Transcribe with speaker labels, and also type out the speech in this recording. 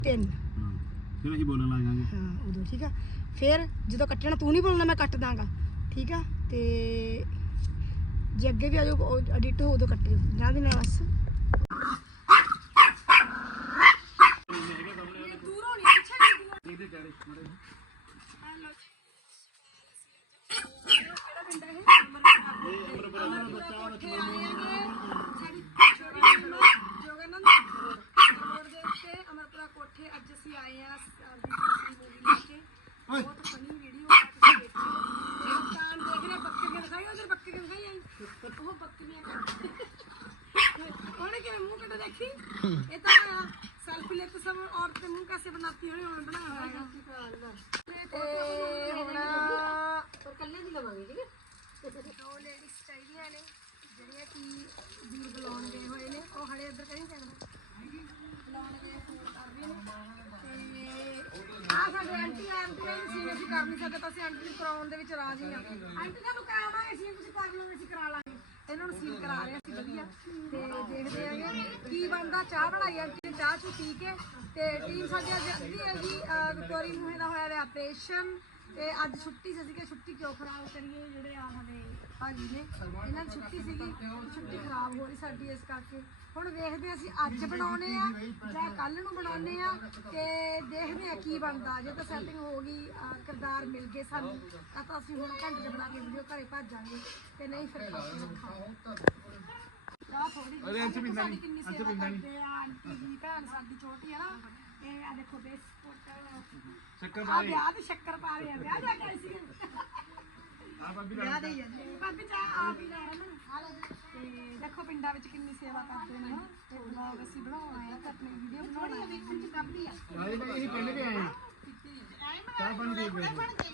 Speaker 1: 3
Speaker 2: ਫਿਰ ਅਸੀਂ ਬੋਲਣ ਲੱਗ ਜਾਾਂਗੇ।
Speaker 1: ਹਾਂ ਉਦੋਂ ਠੀਕ ਆ। ਫਿਰ ਜਦੋਂ ਕੱਟਣਾ ਤੂੰ ਨਹੀਂ ਬੋਲਣਾ, ਮੈਂ ਕੱਟ ਦਾਂਗਾ ਠੀਕ ਆ। ਤੇ ਜੇ ਅੱਗੇ ਵੀ ਆਜੋ ਐਡਿਟ ਹੋ ਉਦੋਂ ਕੱਟਿਓ ਨਾ ਦੀ ਨਾ ਬਸ। ਅਮਰਪੁਰਾ ਕੋਠੇ ਅੱਜ ਅਸੀਂ ਆਏ ਆ ਮੂਵੀ ਲਾ ਕੇ। ਬਹੁਤ ਫਨੀ ਵੀਡੀਓ ਆ, ਤੁਸੀਂ ਦੇਖਿਓ। ਮਕਾਨ ਦੇਖ ਰਹੇ ਬੱਕਰੀਆਂ ਦਿਖਾਈ, ਉਧਰ ਬੱਕਰੀਆਂ ਦਿਖਾਈ ਆਈ ਉਹ ਬੱਕਰੀਆਂ ਉਹਨੇ ਕਿਵੇਂ ਮੂੰਹ ਕੱਢ ਦੇਖੀ। ਇਹ ਤਾਂ ਸੈਲਫੀ ਲੈ ਕੇ ਸਭ ਔਰਤ ਦੇ ਮੂੰਹ कैसे बनाती है उन्होंने बनाया हुआ है। ਤੇ ਹੁਣ ਪਰ ਕੱਲੇ ਦੀ ਲਵਾਂਗੇ ਠੀਕ ਹੈ। ਦੋ ਲੇਡੀਜ਼ ਚਾਹੀਦੀਆਂ ਨੇ ਜਿਹੜੀਆਂ ਕਿ ਵੀਰ ਬੁਲਾਉਣ ਗਏ ਹੋਏ ਨੇ। ਉਹ ਹਲੇ ਇੱਧਰ ਕहीं ਜਾਂਦਾ ਬੁਲਾਉਣ ਗਏ ਫੋਨ ਕਰ ਰਹੇ ਨੇ। ਤੇ ਆਹ ਸਾਡੇ ਆਂਟੀ ਸੀ ਅਸੀਂ ਕਰ ਨਹੀਂ ਸਕਦੇ ਤਾਂ ਅਸੀਂ ਆਂਟੀ ਨੂੰ ਕਰਾਉਣ ਦੇ ਵਿੱਚ ਰਾਜੀ ਹਾਂ। ਆਂਟੀ ਸਾਨੂੰ ਕਰਾਉਣਾ ਅਸੀਂ ਕੁਝ ਕਰ ਲਵਾਂਗੇ, ਅਸੀਂ ਕਰਾ ਲਾਂਗੇ। ਇਹਨਾਂ ਨੂੰ ਸੀਲ ਕਰਾ ਰਹੇ ਅਸੀਂ ਵਧੀਆ। ਤੇ ਦੇਖਦੇ ਆਂਗੇ ਕੀ ਬਣਦਾ। ਚਾਹ ਬਣਾਈ ਆਂਟੀ ਨੇ, ਚਾਹ ਚੂ ਪੀ ਕੇ। ਤੇ ਟੀਮ ਸਾਡੀ ਅੱਜ ਅੱਧੀ ਹੈ ਜੀ। ਵਿਕਟੋਰੀ ਮੂਹੇ ਦਾ ਹੋਇਆ ਹੋਇਆ ਆਪਰੇਸ਼ਨ ਤੇ ਅੱਜ ਛੁੱਟੀ ਸੀ ਕਿ ਛੁੱਟੀ ਕਿਉਂ ਖਰਾਬ ਕਰੀਏ। ਜਿਹੜੇ ਆ ਸਾਡੇ ਭਾਜੀ ਨੇ ਇਹਨਾਂ ਦੀ ਛੁੱਟੀ ਸੀਗੀ, ਛੁੱਟੀ ਖਰਾਬ ਹੋ ਰਹੀ ਸਾਡੀ ਇਸ ਕਰਕੇ। ਹੁਣ ਵੇਖਦੇ ਅਸੀਂ ਅੱਜ ਬਣਾਉਣੇ ਆ ਜਾਂ ਕੱਲ ਨੂੰ ਬਣਾਉਣੇ ਆ ਤੇ ਦੇਖਦੇ ਆ ਕੀ ਬਣਦਾ। ਜੇ ਤਾਂ ਸੈਟਿੰਗ ਹੋ ਗਈ, ਕਿਰਦਾਰ ਮਿਲ ਗਏ ਸਾਨੂੰ ਤਾਂ ਅਸੀਂ ਹੁਣ ਘੰਟੇ 'ਚ ਬਣਾ ਕੇ ਵੀਡੀਓ ਘਰੇ ਭੱਜ ਜਾਵਾਂਗੇ ਤੇ ਨਹੀਂ ਫਿਰ ਖਾਤੇ ਰੱਖਾਂਗੇ। ਆ ਥੋੜੀ ਸਾਡੀ ਕਿੰਨੀ ਸੇਵਾ ਕਰਦੇ ਆ ਆਂਟੀ ਜੀ। ਭੈਣ ਸਾਡੀ ਛੋਟੀ ਆ ਨਾ। ਇਹ ਆ ਦੇਖੋ ਬਿਸਕੁਟ ਆ ਵਿਆਹ ਤੇ ਸ਼ੱਕਰ ਪਾ ਰਹੇ ਆ। ਵਿਆਹ ਜਾ ਕੇ ਆਈ ਸੀ ਵਿਆਹ ਦੇ ਭਾਬੀ ਚਾਹ ਆ ਵੀ ਲੈ ਰਮਨ ਆ ਲੈ। ਤੇ ਦੇਖੋ ਪਿੰਡਾਂ ਵਿੱਚ ਕਿੰਨੀ ਸੇਵਾ ਕਰਦੇ ਨੇ। ਤੇ ਵਲੌਗ ਅਸੀਂ ਬਣਾਉਣਾ ਹੈ ਤੇ ਆਪਣੀ ਵੀਡੀਓ ਬਣਾਉਣਾ ਹੈ।
Speaker 2: ਅਸੀਂ ਪਿੰਡ ਦੇ ਆਏ ਚਾਹ ਪਾਣੀ ਦੇ ਗਏ।